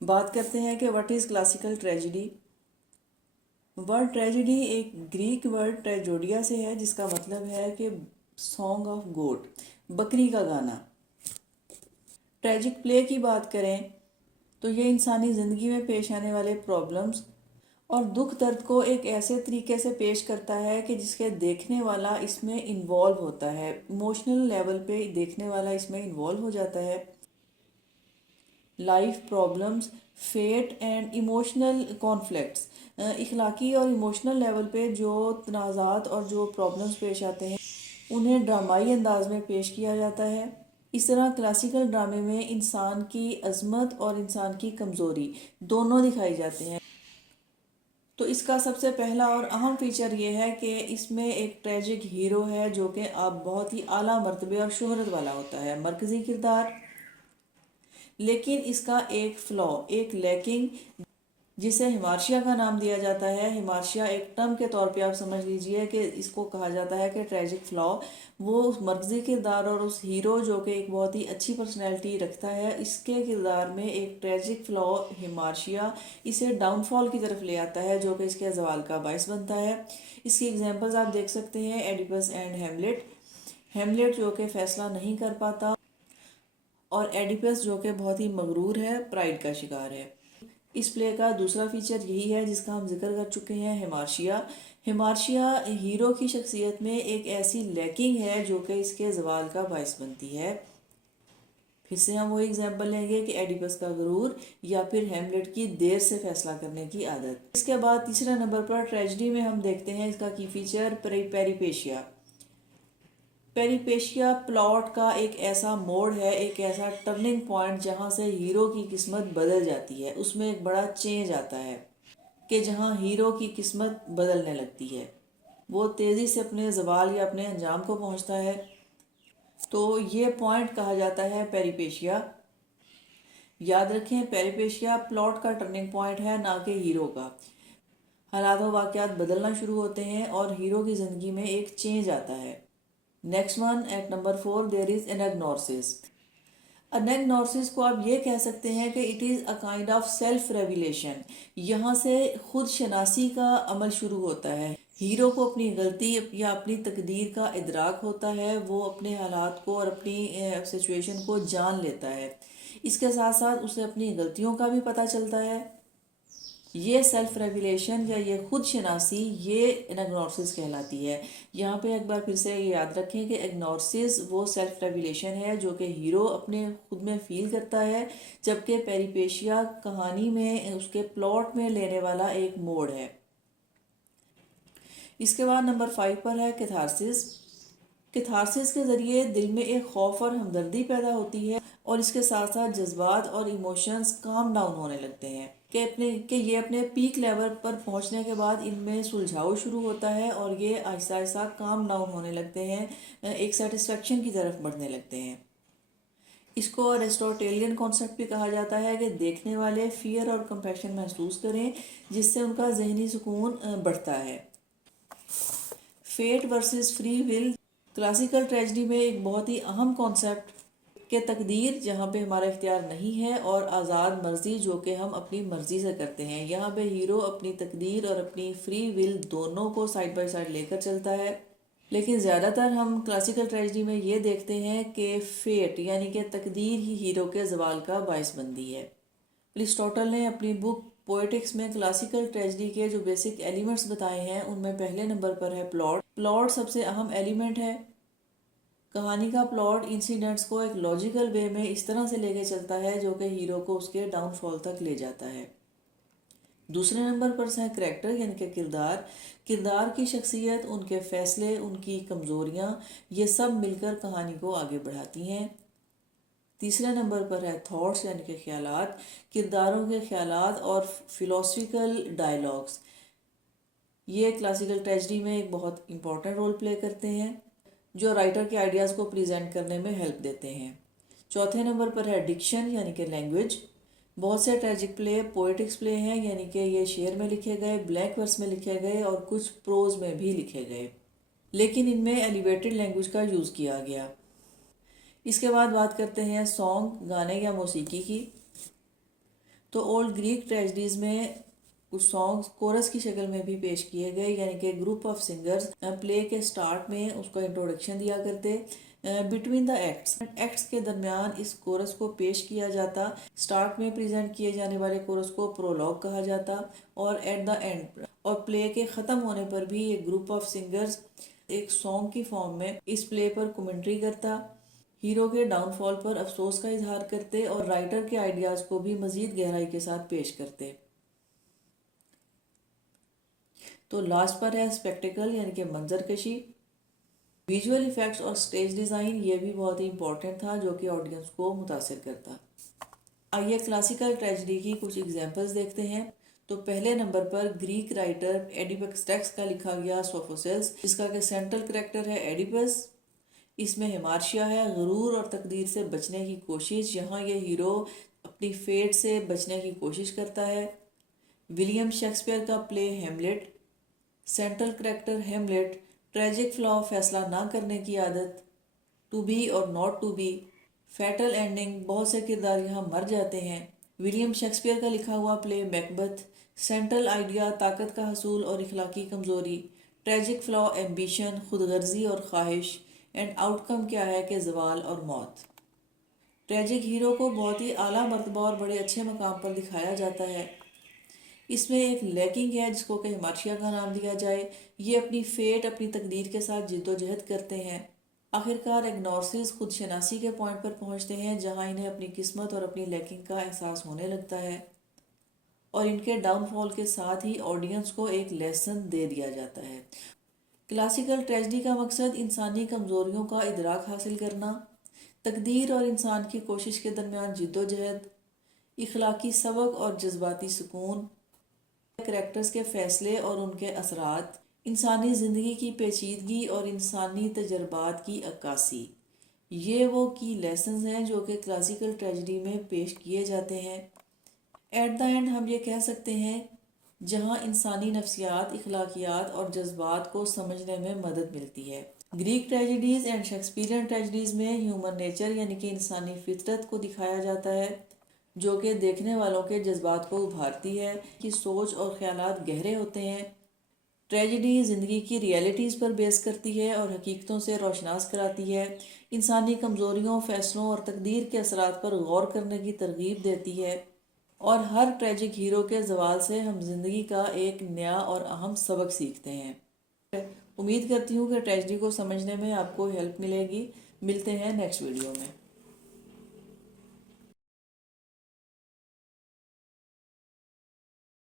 بات کرتے ہیں کہ what is classical tragedy. Word tragedy ایک گریک ورڈ ٹریجوڈیا سے ہے، جس کا مطلب ہے کہ سانگ آف گوٹ، بکری کا گانا۔ ٹریجک پلے کی بات کریں تو یہ انسانی زندگی میں پیش آنے والے پرابلمز اور دکھ درد کو ایک ایسے طریقے سے پیش کرتا ہے کہ جس کے دیکھنے والا اس میں انوالو ہوتا ہے، ایموشنل لیول پہ دیکھنے والا اس میں انوالو ہو جاتا ہے۔ Life problems, fate and emotional conflicts, اخلاقی اور ایموشنل لیول پہ جو تنازعات اور جو پرابلمز پیش آتے ہیں انہیں ڈرامائی انداز میں پیش کیا جاتا ہے۔ اس طرح کلاسیکل ڈرامے میں انسان کی عظمت اور انسان کی کمزوری دونوں دکھائی جاتے ہیں۔ تو اس کا سب سے پہلا اور اہم فیچر یہ ہے کہ اس میں ایک ٹریجک ہیرو ہے جو کہ اب بہت ہی اعلیٰ مرتبے اور شہرت والا ہوتا ہے، مرکزی کردار۔ لیکن اس کا ایک فلا، ایک لیکنگ، جسے ہمارشیا کا نام دیا جاتا ہے۔ ہمارشیا ایک ٹرم کے طور پہ آپ سمجھ لیجئے کہ اس کو کہا جاتا ہے کہ ٹریجک فلا، وہ اس مرکزی کردار اور اس ہیرو جو کہ ایک بہت ہی اچھی پرسنالٹی رکھتا ہے، اس کے کردار میں ایک ٹریجک فلا ہمارشیا اسے ڈاؤن فال کی طرف لے آتا ہے، جو کہ اس کے زوال کا باعث بنتا ہے۔ اس کی ایگزامپلز آپ دیکھ سکتے ہیں، ایڈیپس اینڈ ہیملیٹ۔ ہیملیٹ جو کہ فیصلہ نہیں کر پاتا، اور ایڈیپس جو کہ بہت ہی مغرور ہے، پرائڈ کا شکار ہے۔ اس پلے کا دوسرا فیچر یہی ہے جس کا ہم ذکر کر چکے ہیں، ہمارشیا۔ ہمارشیا ہیرو کی شخصیت میں ایک ایسی لیکنگ ہے جو کہ اس کے زوال کا باعث بنتی ہے۔ پھر سے ہم وہی ایگزامپل لیں گے کہ ایڈیپس کا غرور یا پھر ہیملیٹ کی دیر سے فیصلہ کرنے کی عادت۔ اس کے بعد تیسرے نمبر پر ٹریجڈی میں ہم دیکھتے ہیں اس کا کی فیچر پیریپیشیا۔ پیریپیشیا پلاٹ کا ایک ایسا موڑ ہے، ایک ایسا ٹرننگ پوائنٹ جہاں سے ہیرو کی قسمت بدل جاتی ہے۔ اس میں ایک بڑا چینج آتا ہے کہ جہاں ہیرو کی قسمت بدلنے لگتی ہے، وہ تیزی سے اپنے زوال یا اپنے انجام کو پہنچتا ہے۔ تو یہ پوائنٹ کہا جاتا ہے پیریپیشیا۔ یاد رکھیں، پیریپیشیا پلاٹ کا ٹرننگ پوائنٹ ہے، نہ کہ ہیرو کا۔ حالات و واقعات بدلنا شروع ہوتے ہیں اور ہیرو کی زندگی میں ایک چینج آتا ہے۔ نیکسٹ ون ایٹ نمبر 4 دیر از انیگنورسس۔ انیگنورسس کو آپ یہ کہہ سکتے ہیں کہ it is a kind of self revelation. یہاں سے خود شناسی کا عمل شروع ہوتا ہے۔ ہیرو کو اپنی غلطی یا اپنی تقدیر کا ادراک ہوتا ہے، وہ اپنے حالات کو اور اپنی سچویشن کو جان لیتا ہے۔ اس کے ساتھ ساتھ اسے اپنی غلطیوں کا بھی پتہ چلتا ہے۔ یہ سیلف ریویلیشن یا یہ خود شناسی، یہ انیگنورسس کہلاتی ہے۔ یہاں پہ ایک بار پھر سے یاد رکھیں کہ اگنورسس وہ سیلف ریویلیشن ہے جو کہ ہیرو اپنے خود میں فیل کرتا ہے، جبکہ پیریپیشیا کہانی میں اس کے پلاٹ میں لینے والا ایک موڑ ہے۔ اس کے بعد نمبر 5 پر ہے کیتھارسس۔ کیتھارسس کے ذریعے دل میں ایک خوف اور ہمدردی پیدا ہوتی ہے، اور اس کے ساتھ ساتھ جذبات اور ایموشنز کام ڈاؤن ہونے لگتے ہیں کہ یہ اپنے پیک لیول پر پہنچنے کے بعد ان میں سلجھاؤ شروع ہوتا ہے اور یہ آہستہ آہستہ کام ڈاؤن ہونے لگتے ہیں، ایک سیٹسفیکشن کی طرف بڑھنے لگتے ہیں۔ اس کو ایرسٹوٹیلین کانسیپٹ بھی کہا جاتا ہے کہ دیکھنے والے فیئر اور کمپیشن محسوس کریں، جس سے ان کا ذہنی سکون بڑھتا ہے۔ Fate versus free will. Classical tragedy میں ایک بہت ہی اہم کانسیپٹ کہ تقدیر جہاں پہ ہمارا اختیار نہیں ہے، اور آزاد مرضی جو کہ ہم اپنی مرضی سے کرتے ہیں۔ یہاں پہ ہیرو اپنی تقدیر اور اپنی فری ول دونوں کو سائڈ بائی سائڈ لے کر چلتا ہے۔ لیکن زیادہ تر ہم کلاسیکل ٹریجڈی میں یہ دیکھتے ہیں کہ فیٹ یعنی کہ تقدیر ہی ہیرو کے زوال کا باعث بنتی ہے۔ ارسطاٹل نے اپنی بک پوئٹکس میں کلاسیکل ٹریجڈی کے جو بیسک ایلیمنٹس بتائے ہیں، ان میں پہلے نمبر پر ہے پلاٹ۔ پلاٹ سب سے اہم ایلیمنٹ ہے۔ کہانی کا پلاٹ انسیڈنٹس کو ایک لاجیکل وے میں اس طرح سے لے کے چلتا ہے جو کہ ہیرو کو اس کے ڈاؤن فال تک لے جاتا ہے۔ دوسرے نمبر پر ہے کریکٹر یعنی کہ کردار۔ کردار کی شخصیت، ان کے فیصلے، ان کی کمزوریاں، یہ سب مل کر کہانی کو آگے بڑھاتی ہیں۔ تیسرے نمبر پر ہے تھاٹس یعنی کہ خیالات۔ کرداروں کے خیالات اور فلاسفیکل ڈائلاگز یہ کلاسیکل ٹریجڈی میں ایک بہت امپورٹنٹ رول پلے کرتے ہیں، جو رائٹر کے آئیڈیاز کو پریزنٹ کرنے میں ہیلپ دیتے ہیں۔ چوتھے نمبر پر ہے ڈکشن یعنی کہ لینگویج۔ بہت سے ٹریجک پلے پوئٹکس پلے ہیں، یعنی کہ یہ شعر میں لکھے گئے، بلیک ورس میں لکھے گئے اور کچھ پروز میں بھی لکھے گئے، لیکن ان میں ایلیویٹڈ لینگویج کا یوز کیا گیا۔ اس کے بعد بات کرتے ہیں سانگ، گانے یا موسیقی کی۔ تو اولڈ گریک ٹریجڈیز میں کچھ سانگز کورس کی شکل میں بھی پیش کیے گئے، یعنی کہ گروپ آف سنگرز پلے کے سٹارٹ میں اس کا انٹروڈکشن دیا کرتے، بٹوین دا ایکٹس کے درمیان اس کورس کو پیش کیا جاتا، سٹارٹ میں پریزنٹ کیے جانے والے کورس کو پرولوگ کہا جاتا، اور ایٹ دا اینڈ اور پلے کے ختم ہونے پر بھی ایک گروپ آف سنگرز ایک سانگ کی فارم میں اس پلے پر کمنٹری کرتا، ہیرو کے ڈاؤن فال پر افسوس کا اظہار کرتے اور رائٹر کے آئیڈیاز کو بھی مزید گہرائی کے ساتھ پیش کرتے۔ تو لاسٹ پر ہے اسپیکٹیکل یعنی کہ منظر کشی، ویژول ایفیکٹس اور سٹیج ڈیزائن، یہ بھی بہت ہی امپورٹنٹ تھا جو کہ آڈینس کو متاثر کرتا۔ آئیے کلاسیکل ٹریجڈی کی کچھ ایگزامپلز دیکھتے ہیں۔ تو پہلے نمبر پر گریک رائٹر ایڈیپکسٹیکس کا لکھا گیا سوفوسلس، جس کا کہ سینٹرل کریکٹر ہے ایڈیپس۔ اس میں ہمارشیا ہے، غرور اور تقدیر سے بچنے کی کوشش، یہاں یہ ہیرو اپنی فیٹ سے بچنے کی کوشش کرتا ہے۔ ولیم شیکسپیئر کا play Hamlet, central character Hamlet, tragic flaw فیصلہ نہ کرنے کی عادت، ٹو بی اور not to be, fatal ending, بہت سے کردار یہاں مر جاتے ہیں۔ ولیم شیکسپیئر کا لکھا ہوا پلے میکبتھ، سینٹرل آئیڈیا طاقت کا حصول اور اخلاقی کمزوری، ٹریجک فلا ایمبیشن، خود غرضی اور خواہش، اینڈ آؤٹ کم کیا ہے کہ زوال اور موت۔ ٹریجک ہیرو کو بہت ہی اعلیٰ مرتبہ اور بڑے اچھے مقام پر دکھایا جاتا ہے۔ اس میں ایک لیکنگ ہے جس کو کہ ہمارشیا کا نام دیا جائے، یہ اپنی فیٹ اپنی تقدیر کے ساتھ جد و جہد کرتے ہیں۔ آخرکار ایگنورسز خود شناسی کے پوائنٹ پر پہنچتے ہیں جہاں انہیں اپنی قسمت اور اپنی لیکنگ کا احساس ہونے لگتا ہے، اور ان کے ڈاؤن فال کے ساتھ ہی آڈینس کو ایک لیسن دے دیا جاتا ہے۔ کلاسیکل ٹریجڈی کا مقصد انسانی کمزوریوں کا ادراک حاصل کرنا، تقدیر اور انسان کی کوشش کے درمیان جد و جہد، اخلاقی سبق اور جذباتی سکون، کریکٹرز کے فیصلے اور ان کے اثرات، انسانی زندگی کی پیچیدگی اور انسانی تجربات کی عکاسی، یہ وہ کی لیسنز ہیں جو کہ کلاسیکل ٹریجڈی میں پیش کیے جاتے ہیں۔ ایٹ دا اینڈ ہم یہ کہہ سکتے ہیں جہاں انسانی نفسیات، اخلاقیات اور جذبات کو سمجھنے میں مدد ملتی ہے۔ گریک ٹریجڈیز اینڈ شیکسپیرین ٹریجڈیز میں ہیومن نیچر یعنی کہ انسانی فطرت کو دکھایا جاتا ہے جو کہ دیکھنے والوں کے جذبات کو ابھارتی ہے، کہ سوچ اور خیالات گہرے ہوتے ہیں۔ ٹریجڈی زندگی کی ریئلٹیز پر بیس کرتی ہے اور حقیقتوں سے روشناس کراتی ہے، انسانی کمزوریوں، فیصلوں اور تقدیر کے اثرات پر غور کرنے کی ترغیب دیتی ہے، اور ہر ٹریجک ہیرو کے زوال سے ہم زندگی کا ایک نیا اور اہم سبق سیکھتے ہیں۔ امید کرتی ہوں کہ ٹریجڈی کو سمجھنے میں آپ کو ہیلپ ملے گی۔ ملتے ہیں نیکسٹ ویڈیو میں۔